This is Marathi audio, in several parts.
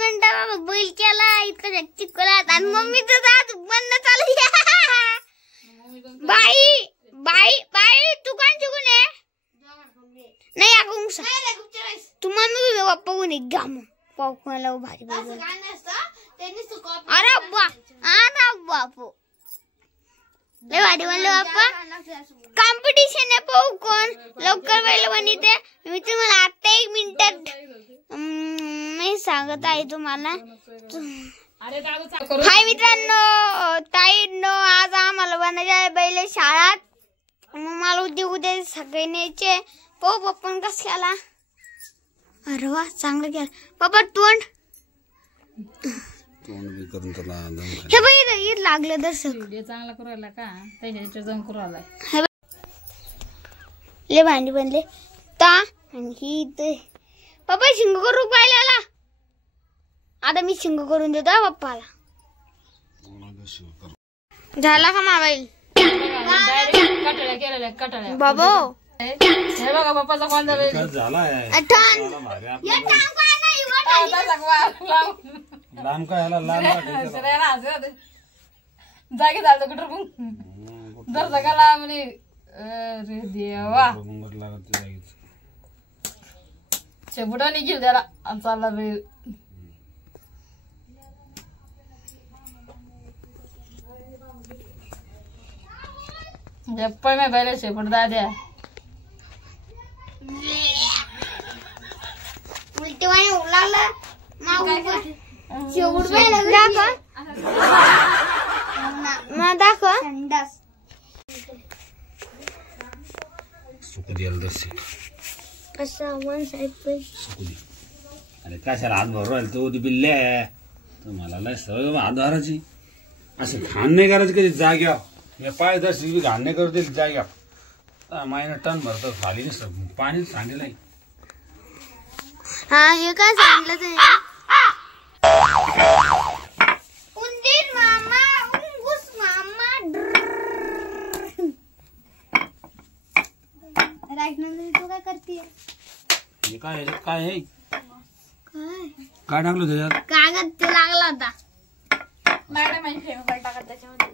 मिनिटाला बैल केला इतकं चिकला आणि मम्मी तर दात बंद चालू बाई बाई बाई तू कोण चुकून आहे नाही आपण तू मम्मी पप्पा कोण एक गाम पप्पाला भारी अरे बापू लय भारी म्हणलं बाप्पा कॉम्पिटिशन आहे पाहू कोण लवकर बैल बनते मी तुम्हाला आता 1 मिनिटात मी सांगत आहे तुम्हाला हाय मित्रांनो ताईंनो आज आम्हाला बनायचे आहे बैल शाळात मग मला उद्या सगळे न्यायचे पाहू पप्पा कस केला अरे वा चांगलं केलं पप्पा तोंड हे बाई लागलं दर्शक चांगला करायला का त्याच्या जाऊन करायला ले भांडी बनले ता आणि ही ते पप्पा शिंग करू पाहिला आता मी शिंग करून देतो पप्पाला झाला का मोबाईल कटाळ्या केलेल्या कटाळ्या बाबो हे बघा पप्पाचा कोणता बैल झाला लांब काय जागे झालं कुठं जर जगाला म्हणे अरे देवा शेपुटा निघेल त्याला चालला बैल पण मी बैल शेपूट दाद्या उलटी वाणी उलाला दाखव अरे कशाला हात भरू राहील तो बिल्ले मला लय सवय हात भरायची असं घाण नाही करायची कधी जाग्या मी पाय दर्शी घाण नाही करू दिली जाग्या मायनं टन भरतो खाली नसतं पाणी सांगितलं हा हे काय सांगितलं ते उंदीर मामा उंगूस मामा राईट नंतर तू काय करतीये हे काय काय आहे काय काय टाकलं त्याच्यात कागद ते लागला होता मॅडम फेमिकॉल टाकत त्याच्यामध्ये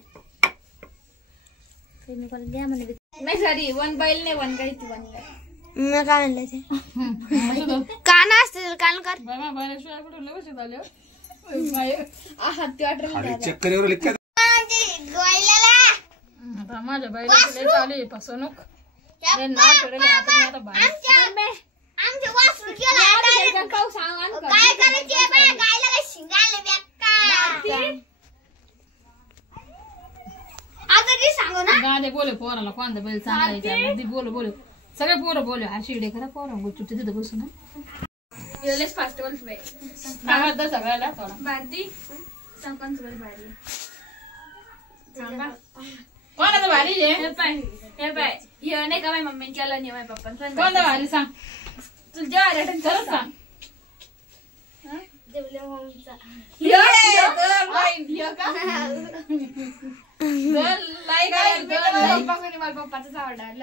फेमिकॉल द्या म्हणे नाही सॉरी 1 बैल नाही 1 गाय ती 1 गाय मी काय म्हणलं ते कान असते कान कर बाबा बैलाशिवाय कुठं लवच झाले हात ते वाटलं चक्कर एवढं लिखत आता माझ्या बैलाची लय चालू आहे फसवणूक नाव ठेवलेलं आता मी आता बाहेर आमचे वासरू केला पाऊ सांग काय करायचे बाय गायला काय शिंगाले बेक्का आता ती सांगू ना गाणे बोले पोराला कोणता बैल चांगला आहे बोल बोल सगळे पोरं बोल शिडे खरा पोरं गोचू तिथे बसू ना लेट्स फास्ट बोल बाय सांगा सगळ्याला थोडा भारती संकंच बोल भारी सांगा कोणाचं भारी आहे हे पाय हे नाही का माझ्या मम्मीने केलं नाही माझ्या पप्पाने कोणतं भारी सांग तुला जेव्हा रिटर्न खरंच सांग जेवल्या मम्मीचा मला पप्पाचाच आवडला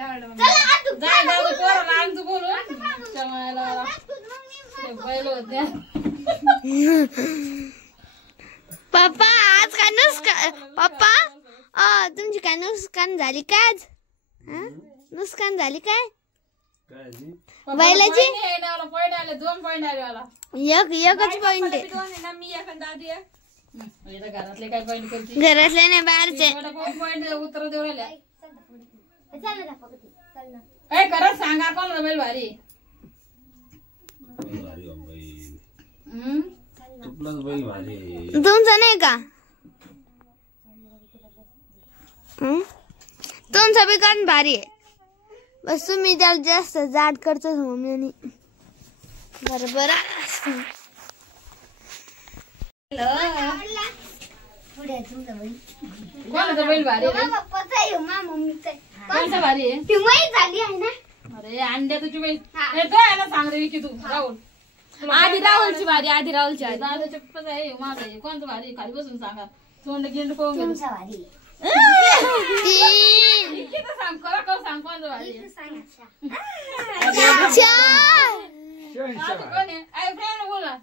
पप्पा आज काय नुकसान पप्पा तुमची काय नुकसान झाली काय आज नुकसान झाली काय बैलाची पॉइंट आले 2 पॉइंट आले मला एकच पॉइंट आहे मी एखादा आधी घरातले काय पॉइंट करते घरातले नाही बाहेरचे पॉइंट उत्तर देऊ राहिल्या काय करत सांगा कोण बैल भारी तुमचं नाही का तुमचं बी कान भारी आहे बस तुम्ही त्याला जास्त जाड करतो मम्मीने बरोबर कोणाचा बैल भारी कोणता भारी आहे झाली आहे ना अरे अंड्या तुझी बैल याला सांग रे की तू राहुल आधी राहुलची भारी आधी राहुलची दादाच्या पप्पाचा आहे माझा आहे कोणतं भारी खाली बसून सांगा तोंड गिंड पाहून घेऊ भारी सांग करा कर सांग कोणतं भारी चार कोण आहे बोला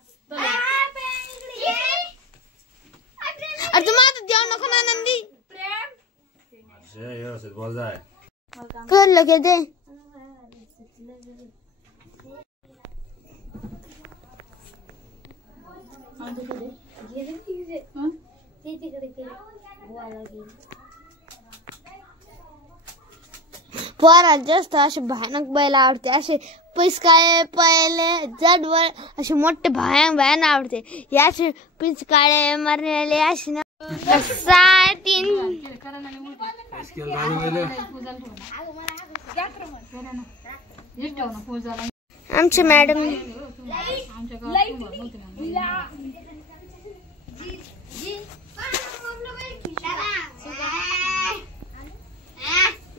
लोक येते पोरा जास्त असे भयानक बैल आवडते असे पिचकाळे पहिले जडवर असे मोठे भयान आवडते याचे पिचकाळे मरलेले असे ना 3 आमचे मॅडम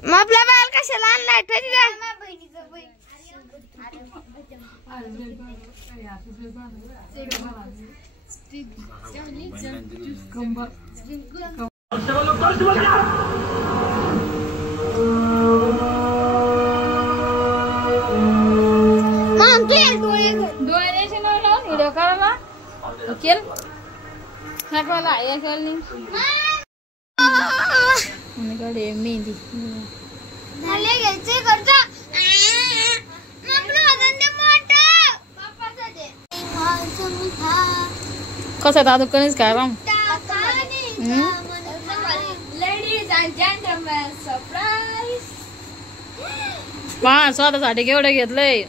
मग आपला बाल कशाला आणला व्हिडिओ करा मेहंदी कसं दादू कणीच काय राम स्वतःसाठी केवढं घेतलंय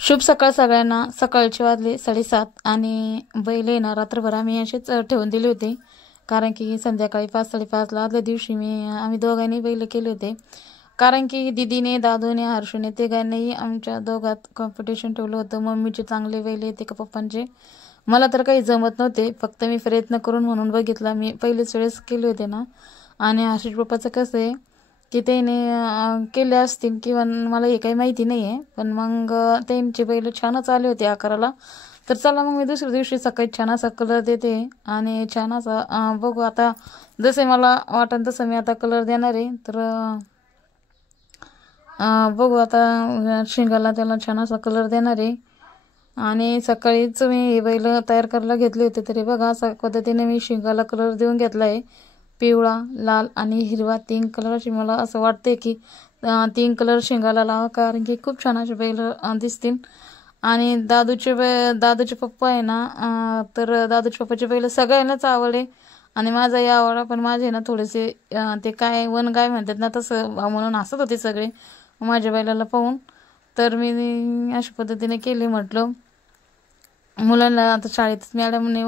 शुभ सकाळ सगळ्यांना. सकाळचे वाजले 7:30 आणि बैल ना रात्रभर आम्ही असेच ठेवून दिले होते कारण की संध्याकाळी 5-5:30ला आदल्या दिवशी आम्ही दोघांनी बैल केले होते कारण की दीदीने दादूने हर्षूने तिघांनीही आमच्या दोघात कॉम्पिटिशन ठेवलं होतं. मम्मीचे चांगले बैल येते का पप्पांचे मला तर काही जमत नव्हते फक्त मी प्रयत्न करून म्हणून बघितला. मी पहिलेच वेळेस केले होते ना आणि आशिष पप्पाचं कसं आहे की त्याने केले असतील किंवा मला हे काही माहिती नाही आहे पण मग त्यांचे बैल छानच आले होते आकाराला. तर चला मग मी दुसऱ्या दिवशी सकाळी छान असा कलर देते आणि छान असा बघू आता जसे मला वाटेल तसं मी आता कलर देणार आहे. तर बघू आता शिंगाला त्याला छान असा कलर देणार आहे आणि सकाळीच मी हे बैल तयार करायला घेतले होते. तरी बघा अशा पद्धतीने मी शिंगाला कलर देऊन घेतला आहे. पिवळा लाल आणि हिरवा 3 कलरची मला असं वाटते की 3 कलर शिंगाला लावा कारण की खूप छान असे बैल दिसतील. आणि दादूचे पप्पा आहे ना तर दादूच्या पप्पाचे बैल सगळ्यांनाच आवडले आणि माझाही आवडला पण माझे ना थोडेसे ते काय वन गाय म्हणतात ना तसं म्हणून हसत होते सगळे माझ्या बैलाला पाहून. तर मी अशा पद्धतीने केले. म्हटलं मुलांना आता शाळेतच मॅडमने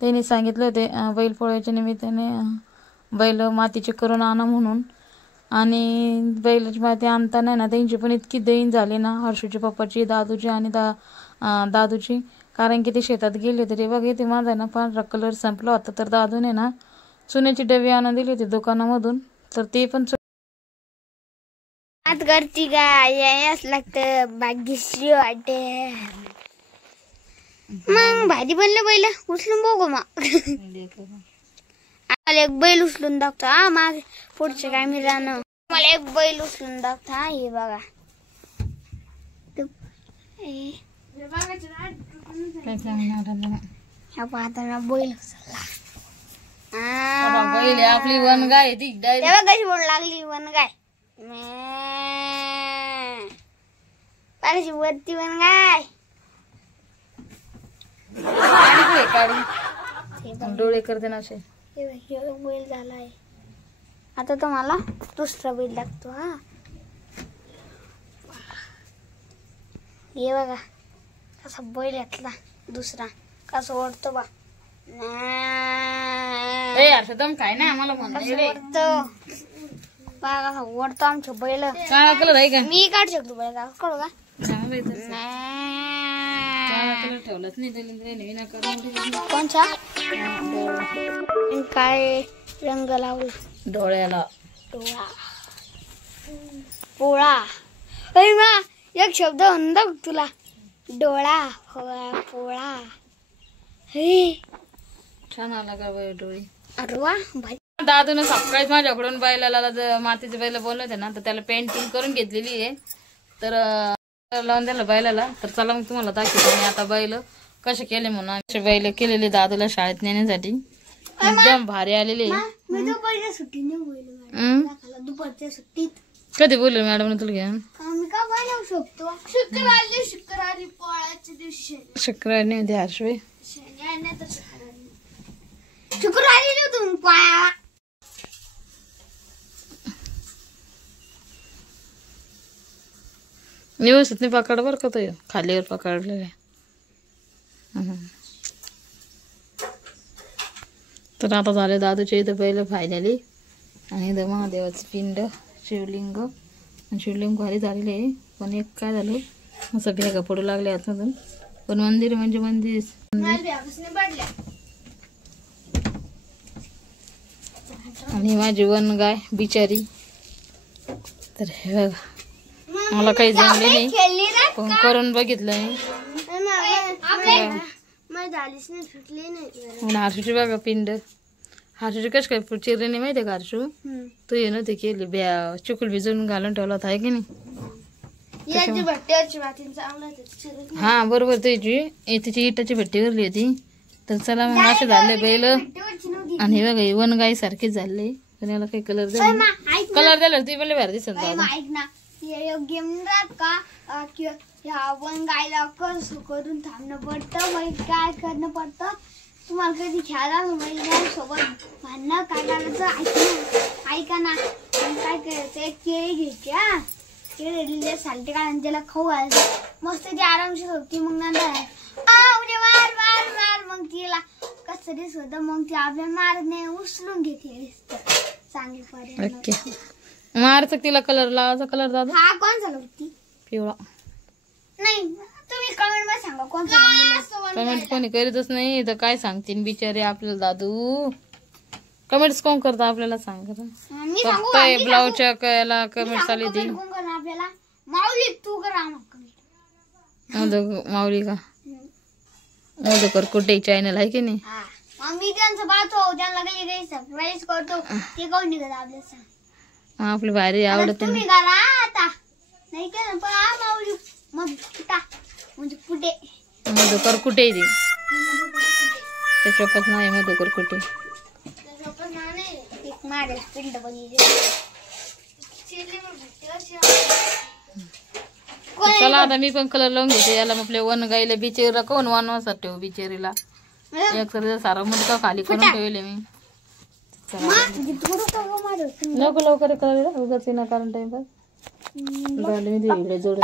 त्यांनी सांगितले होते बैल पोळ्याच्या निमित्ताने बैल मातीचे करून आणा म्हणून आणि बैलाची माती आणताना ना त्यांची पण इतकी दैन झाली ना हर्षूच्या पप्पाची दादूची आणि दादूची कारण की ते शेतात गेले तरी बघा ते माझा ना पांढरा कलर संपला होता. तर दादूने ना चुन्याची डबी आणून दिली होती दुकानामधून तर ते पण करती यायच लागतं भाग्यश्री वाटे मग भाजी बनलं बैल उचलून बघू मग मला एक बैल उचलून दाखवतो. हा मग पुढचे काय मी राहणं मला एक बैल उचलून दाखवतो. हा हे बघा बैल उचलला आपली वन गाय तेव्हा कशी बोल लागली वन गाय पाण्याची वरती वन गाय डोळे करते ना असे बैल झालाय. आता तो मला दुसरा बैल लागतो. हा हे बघा कसा बैल घातला दुसरा कसा ओढतो बा दम काय नाही आम्हाला ओढतो बघा कसा ओढतो आमच्या बैल. काळा कलर आहे का मी काढू शकतो बैल काढू का ठेवलंच नाही कोणचा काय रंग लावला डोळ्याला डोळा पोळा. अरे मा एक शब्द म्हणून बघ तुला डोळा पोळा हे छान आला का डोळे. अरे वा भाई दादून सकाळीच माझ्याकडून बैलाला मातीचे बैल बोलले होते ना तर त्याला पेंटिंग करून घेतलेली आहे तर लावून दिलं बैलाला. तर चला मग तुम्हाला दाखवतो मी आता बैल कसे केले म्हणून आमचे बैल केलेले दादूला शाळेत नेण्यासाठी. एकदम भारी आलेले मी दुपारच्या सुट्टीने बोललो मॅडम दुपारच्या सुट्टीत कधी बोललो मॅडम तुला घ्या आम्ही का बनवू शकतो शुक्रवारी पोळ्याच्या दिवशी शुक्रवारी नाही होते हर्षवे शुक्रवारी देऊ तुम्ही पोळ्या व्यवस्थित नाही पकड बरं का तो खालीवर पकडलेला तर आता झाले दादूच्या इथं पहिलं फायनली आणि इथं महादेवाचं पिंड शिवलिंग भारी झालेले आहे पण एक काय झालं असं भेगा पडू लागले आतमधून पण मंदिर म्हणजे मंदिर आणि माझी वन गाय बिचारी तर हे बघा मला काही जमले नाही पण करून बघितलं मी हर्षूची बघा पिंड हर्षूची कश काय चिरले नाही माहितीये का हर्षू तू ये नव्हती केली ब्या चिकूल भिजून घालून ठेवला होता आहे की नाही हा बरोबर त्याची तिची इटाची भट्टी भरली होती तर चला मग असे झाले बैल आणि बघा ही वन गाई सारखीच झाले पण याला काही कलर द्यायला ती पण भारी दिसत योग्य का ह्या वन गायला कसं करून थांबणं पडतं मग काय करणं पडतं तुम्हाला कधी खेळायला सोबत भांडणं काय करायचं ऐका ना काय करायचं एक केळी घ्यायची हा केळी सालटे काढून त्याला खाऊ घालायचं मस्त ती आरामशीर होती मग नंतर मार मार मार मग तिला कसं दिस होतं मग ती आपल्याला मारत नाही उचलून घेते चांगली मारच तिला कलर लावायचा कलर दादा हा कोण झाला होती पिवळा नाही तुम्ही कमेंट मध्ये सांगा कोण कमेंट कोणी करीतच नाही तर काय सांगतील बिचारे आपल्याला दादू कमेंट्स कोण करता आपल्याला सांग फक्त ब्लाऊजच्या याला कमेंट्स आली ती आपल्याला माऊली तू करा माऊली का मोदकर कुठे चॅनल आहे की नाही मी त्यांचं पाहतो त्यांना काही काही सरप्राईज करतो ते कोण निघत आपल्याला सांग आपली भारी आवडत तुम्ही करा आता नाही केलं पण माऊली मग म्हणजे कुठे मधुकर कुठे ते त्याच्यापत नाही मधुकर कुठे चला आता मी पण कलर लावून घेते याला आपल्या वन गाईला बिचेरीला कोण वनवासात ठेवू बिचेरीला एक तर सारा मुलगा खाली करून ठेवले मी लवकर लवकर कलर उगाच ना कारण टाइम झाले मी जोड